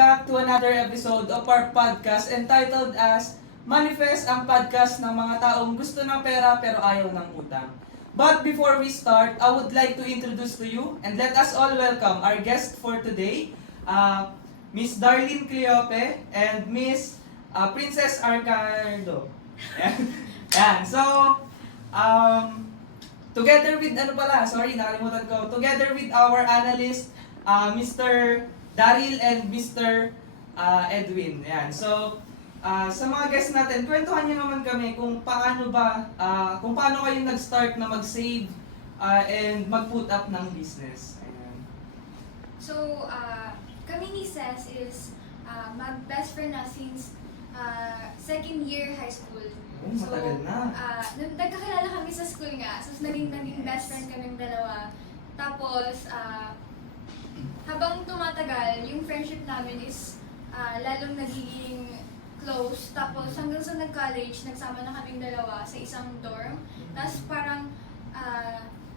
back to another episode of our podcast entitled as Manifest, ang podcast ng mga taong gusto ng pera pero ayaw ng utang. But before we start, I would like to introduce to you and let us all welcome our guest for today, Miss Darlene Cleope and Miss Princess Arcardo. Yan. So, together with, nakalimutan ko. Together with our analyst, Mr. Daryl and Mr. Edwin. Yan. So, sa mga guests natin, kwentuhan niyo naman kami kung paano kayo nag-start na mag-save and mag-put up ng business. Ayan. So, kami ni Ses is mag-best friend na since second year high school. Oh, matagal na. Nagkakilala kami sa school nga. So, naging best friend kaming dalawa. Tapos, habang tumatagal, yung friendship namin is lalong nagiging close. Tapos, hanggang sa nag-college, nagsama na kaming dalawa sa isang dorm. Tapos, parang,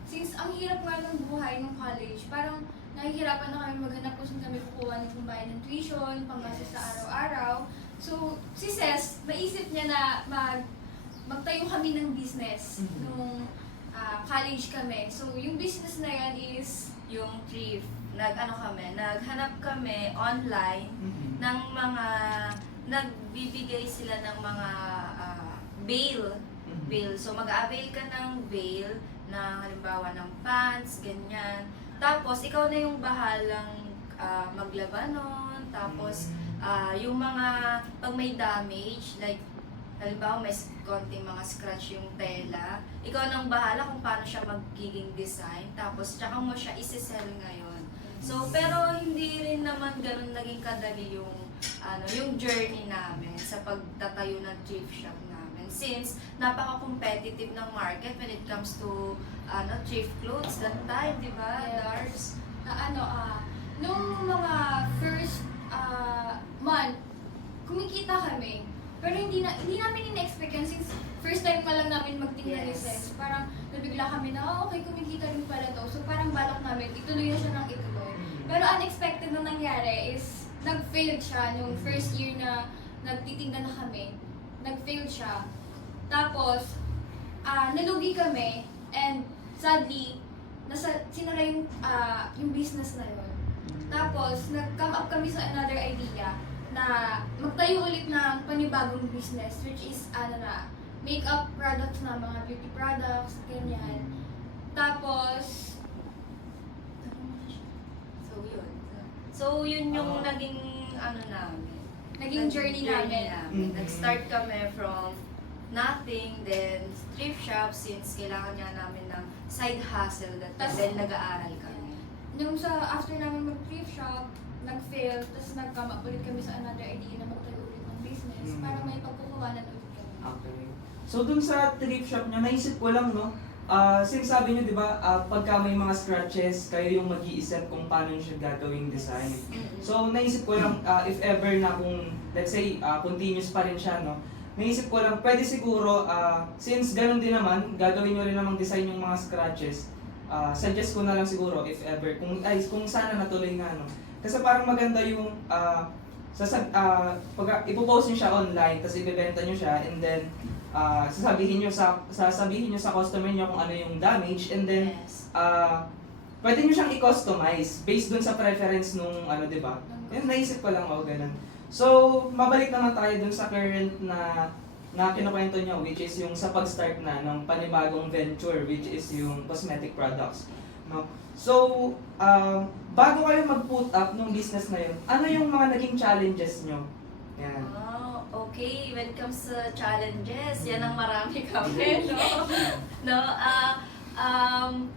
since ang hirap nga ng buhay ng college, parang nahihirapan na kami maghanap kung saan kami kukuha ng pambayad ng tuition, panggastos sa araw-araw. So, si Ses, naisip niya na magtayo kami ng business nung college kami. So, yung business na yan is yung thrift. Naghanap kami online ng mga, nagbibigay sila ng mga bail. So, mag-avail ka ng bail na halimbawa ng pants, ganyan. Tapos, ikaw na yung bahalang maglaba nun. Tapos, yung mga, pag may damage, like, halimbawa may konting mga scratch yung tela, ikaw nang bahala kung paano siya magiging design. Tapos, tsaka mo siya isi-sell ngayon. So, pero hindi rin naman ganun naging kadali yung journey namin sa pagtatayo ng thrift shop namin. Since napaka-competitive ng market when it comes to thrift clothes that time, di ba, Dars? Nung mga first month, kumikita kami. Pero hindi namin in-expect yan since first time pa lang namin magtingnan ni Ses. Parang nabigla kami na, okay, kumikita rin pala to. So parang balak namin, ituloy na siya ng ituloy. Pero unexpected na nangyari is, nag-failed siya nung first year na nagtitinda na kami. Nag-failed siya. Tapos, nalugi kami and sadly, sinara yung business na yun. Tapos, nag-come up kami sa another idea na magtayo ulit ng panibagong business which is makeup products na, mga beauty products, ganyan. Tapos, So, yun yung naging journey namin. Nag-start kami from nothing, then thrift shop since kailangan nga namin ng side hustle that then nag-aaral kami. Nung after namin mag-thrift shop, nag-fail, tapos nag-come up ulit kami sa another idea na magtayo ulit ng business para may pagkukuhanan ulit kami. Okay. So, dun sa thrift shop niya, naisip ko lang, no? Since sabi niyo, di ba, pagka may mga scratches, kayo yung mag-iisip kung paano nyo siya gagawing design. So, naisip ko lang, if ever na kung, let's say, continuous pa rin siya, no? Naisip ko lang, pwede siguro, since ganun din naman, gagawin nyo rin namang design yung mga scratches, suggest ko na lang siguro, if ever, kung sana natuloy nga, no? Kasi parang maganda yung, ipopost nyo siya online, tapos ibebenta nyo siya, and then, sasabihin nyo sa customer nyo kung ano yung damage, and then pwede nyo siyang i-customize based dun sa preference nung di ba? Yan, naisip ko lang ganun. So, mabalik naman tayo dun sa current na kinukwento nyo, which is yung sa pag-start na ng panibagong venture, which is yung cosmetic products. No? So, bago kayo mag-put up ng business na yun, ano yung mga naging challenges nyo? Yan. Okay, when it comes to challenges, yan ang marami kami, no?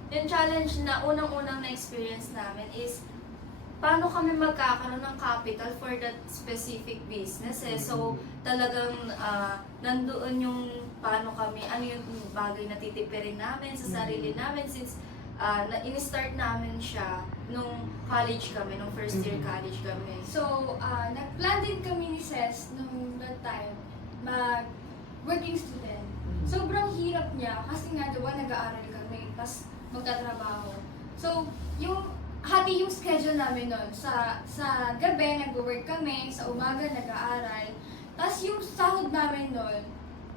Yung challenge na unang-unang na-experience namin is paano kami magkakaroon ng capital for that specific business So, talagang nandoon yung paano kami, ano yung bagay na titipirin namin sa sarili namin since in-start namin siya nung college kami, nung first year college kami. So, nag-plan din kami ni Ses nung that time, working student. Sobrang hirap niya kasi nga diba nag-aaral kami, tapos magtatrabaho. So, yung hati yung schedule namin nun. Sa gabi, nag-work kami, sa umaga, nag-aaral. Tapos yung sahod namin nun,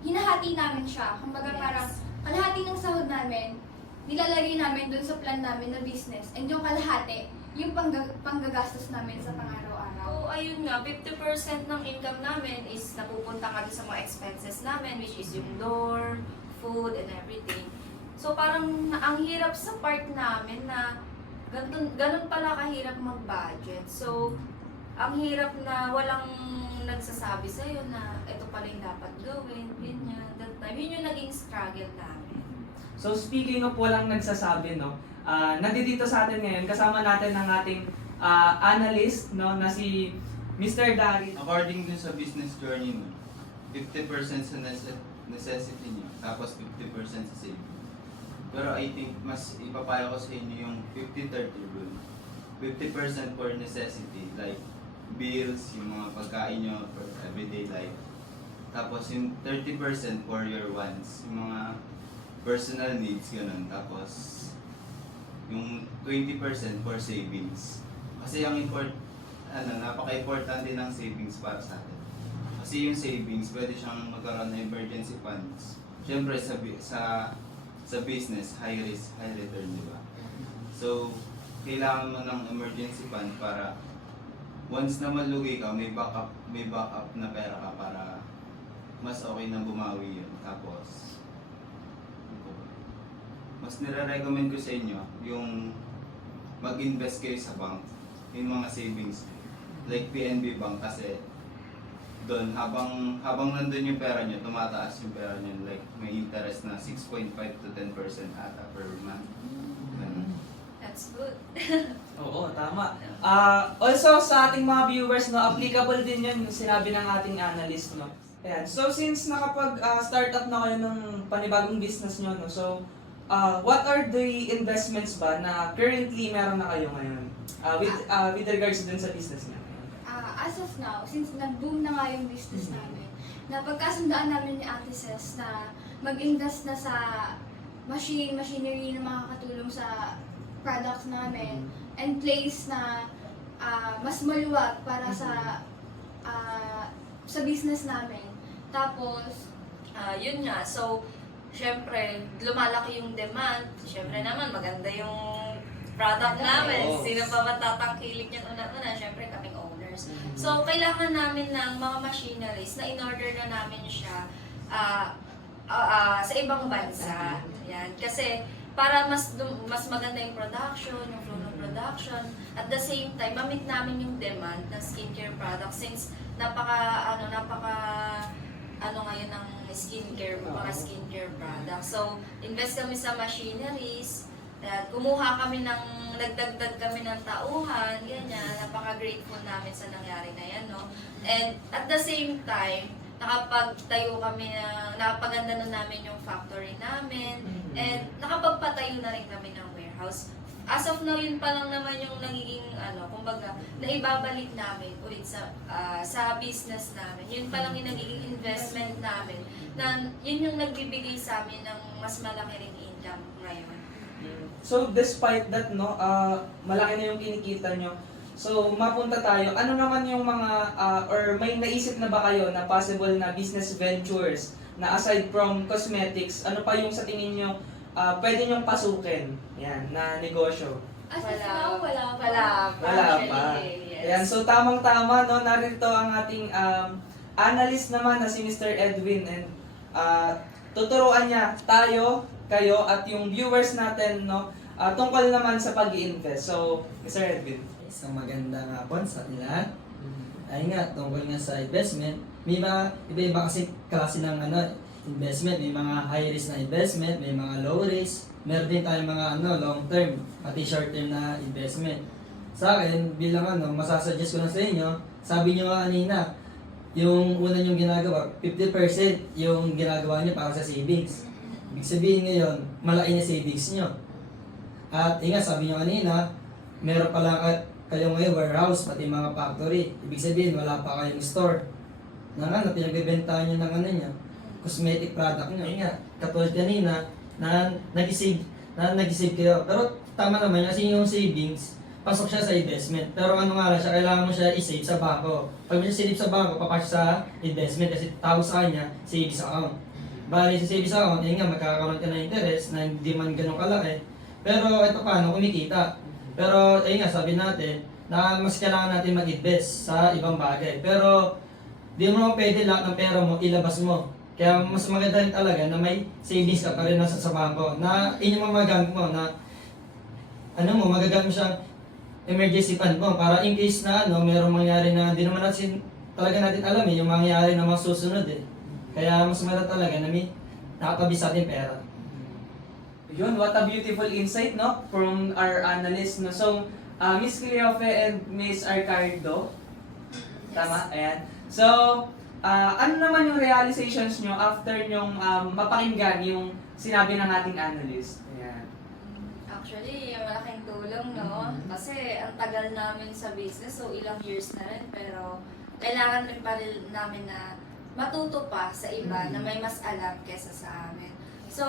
hinahati namin siya. Kumbaga parang kalahati ng sahod namin, nilalagay namin dun sa plan namin na business. And yung kalahati, yung panggagastos namin sa pang-araw-araw. So, ayun nga, 50% ng income namin is napupunta kami sa mga expenses namin, which is yung door, food, and everything. So, parang ang hirap sa part namin na ganun pala kahirap mag-budget. So, ang hirap na walang nagsasabi sa'yo na ito pala yung dapat gawin, ganyan. That time, yun yung naging struggle namin. So speaking of walang nagsasabi, no, nandito sa atin ngayon, kasama natin ang ating analyst, no, na si Mr. Darin. According dun sa business journey mo, 50% sa necessity niyo, tapos 50% sa saving. Pero I think mas ipapayo ko sa inyo yung 50-30 rule. 50% for necessity, like bills, yung mga pagkain nyo for everyday life. Tapos yung 30% for your wants, yung mga personal needs, ganun. Tapos yung 20% for savings. Kasi ang napaka-importante ng savings para sa atin. Kasi yung savings, pwede siyang magkaroon ng emergency funds. Siyempre sa business, high risk, high return, di ba? So, kailangan mo ng emergency fund para once na malugi ka, may backup na pera ka para mas okay na bumawi yun. Tapos, mas nire-recommend ko sa inyo yung mag-invest kayo sa bank, yung mga savings, like PNB Bank, kasi doon habang nandun yung pera nyo, tumataas yung pera nyo, like may interest na 6.5 to 10% ata per month. Ganun. That's good. Oo, tama. Also, sa ating mga viewers, no, applicable din yan yung sinabi ng ating analyst, no. Ayan. So, since nakapag-start up na kayo ng panibagong business nyo, no, so, what are the investments ba na currently meron na kayo ngayon? With regards dun sa business nyo? As of now, since nag-boom na nga yung business namin, napagkasundaan namin ni Ate Ces na mag-invest na sa machinery na makakatulong sa products namin and place na mas maluwag para sa business namin. Tapos, Yun nga, so, syempre, lumalaki yung demand. Syempre naman, maganda yung product namin. Oo. Sino pa matatangkilik yan una-una? Syempre, kaming owners. So, kailangan namin ng mga machineries na in-order na namin siya sa ibang bansa. Yan. Kasi, para mas maganda yung production, yung flow ng production, at the same time, mamit namin yung demand ng skincare products since ngayon ng mga skincare products. So, invest kami sa machineries, at kumuha kami nagdagdag kami ng tauhan, ganyan, napaka-grateful namin sa nangyari na yan, no? And at the same time, nakapaganda na namin yung factory namin, and nakapagpatayo na rin kami ng warehouse. As of now, yun pa lang naman yung nagiging, kumbaga, naibabalik namin ulit sa business namin. Yun pa lang yung nagiging investment namin, na yun yung nagbibigay sa amin ng mas malaki ring income ngayon. So, despite that, no, malaki na yung kinikita nyo. So, mapunta tayo. Ano naman yung mga, or may naisip na ba kayo na possible na business ventures na aside from cosmetics, ano pa yung sa tingin nyo pwede nyong pasukin? Yan, na negosyo. as of now, wala pa. Wala pa. Yes. Ayan, so tamang-tama, no, narito ang ating analyst naman na si Mr. Edwin, and tuturuan niya kayo at yung viewers natin, no, tungkol naman sa pag-i-invest. So, Mr. Edwin. Isang magandang hapon sa ating lahat. Ayun nga, tungkol nga sa investment, may mga iba-iba kasi klase ng investment. May mga high risk na investment, may mga low risk. Meron din tayong mga long term, pati short term na investment. Sa akin, bilang masasuggest ko na sa inyo, sabi nyo nga kanina, yung una nyong ginagawa, 50% yung ginagawa nyo para sa savings. Ibig sabihin ngayon, malaki na savings nyo. At ingat, sabi nyo kanina, meron pala kayo ngayon warehouse, pati mga factory. Ibig sabihin, wala pa kayong store. Pinagbibentahan nyo ng nyo, cosmetic product nyo. Ingat, katulad kanina, na nag-save kayo. Pero tama naman, kasi yung savings, pasok siya sa investment. Pero ano nga lang siya, kailangan mo siya i-save sa bangko. Pag mo siya sinave sa bangko, papasok sa investment kasi tawag sa kanya, savings account. Bali sa savings account, yun nga, magkakaroon ka ng interest na hindi man ganun kalaki. Pero ito paano, kumikita. Pero ayun nga, sabi natin, na mas kailangan natin mag-invest sa ibang bagay. Pero di mo naman pwede lahat ng pera mo, ilabas mo. Kaya mas maganda rin talaga na may savings ka pa rin nasa sa bangko. Na inyong magagamit mo na ano mo, magagamit mo siyang emergency fund mo para in case na merong mangyari na di naman natin talaga natin alam yung mangyayari na mga susunod eh. Kaya mas maganda talaga na may nakatabi sa ating pera. Yun, what a beautiful insight, no? From our analyst, no? So, Miss Cleofe and Miss Arcardo, tama? Ayan. So, ano naman yung realizations nyo after nyong mapakinggan yung sinabi ng ating analyst? Ayan. Actually, malaking tulong, no? Kasi ang tagal namin sa business, so ilang years na rin, pero kailangan rin pa rin namin na matuto pa sa iba na may mas alam kesa sa amin. So,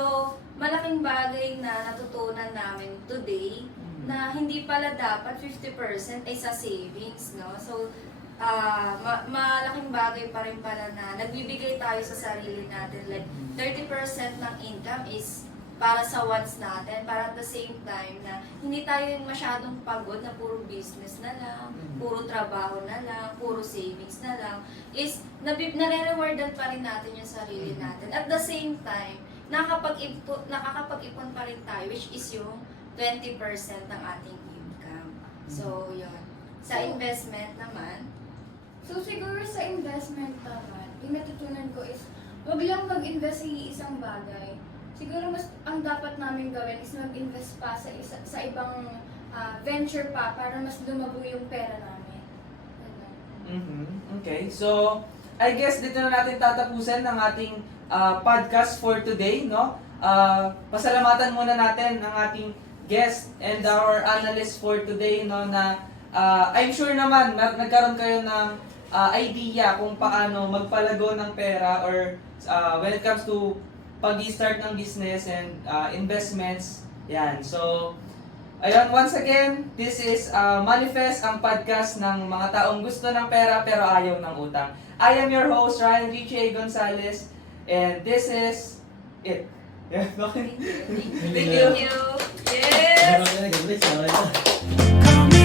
malaking bagay na natutunan namin today na hindi pala dapat 50% ay sa savings, no? So, malaking bagay pa rin pala na nagbibigay tayo sa sarili natin. Like, 30% ng income is para sa wants natin, para at the same time na hindi tayo yung masyadong pagod na puro business na lang, puro trabaho na lang, puro savings na lang, is nare-rewardan pa rin natin yung sarili natin. At the same time, nakakapag-ipon pa rin tayo, which is yung 20% ng ating income. So, yun. Sa investment naman, So siguro sa investment naman, yung natutunan ko is, wag lang mag-invest sa isang bagay. Siguro mas ang dapat namin gawin is mag-invest pa sa ibang venture pa para mas lumago yung pera namin. Ganun. Okay, so I guess dito na natin tatapusin ang ating podcast for today, no? Pasalamatan muna natin ang ating guest and our analyst for today, no, na I'm sure naman nagkaroon kayo ng idea kung paano magpalago ng pera or when it comes to pag-start ng business and investments. Yan. So, ayun, once again, this is Manifest, ang podcast ng mga taong gusto ng pera pero ayaw ng utang. I am your host, Ryan Richie Gonzalez, and this is it. thank you. Thank you. Yes! Yes! Come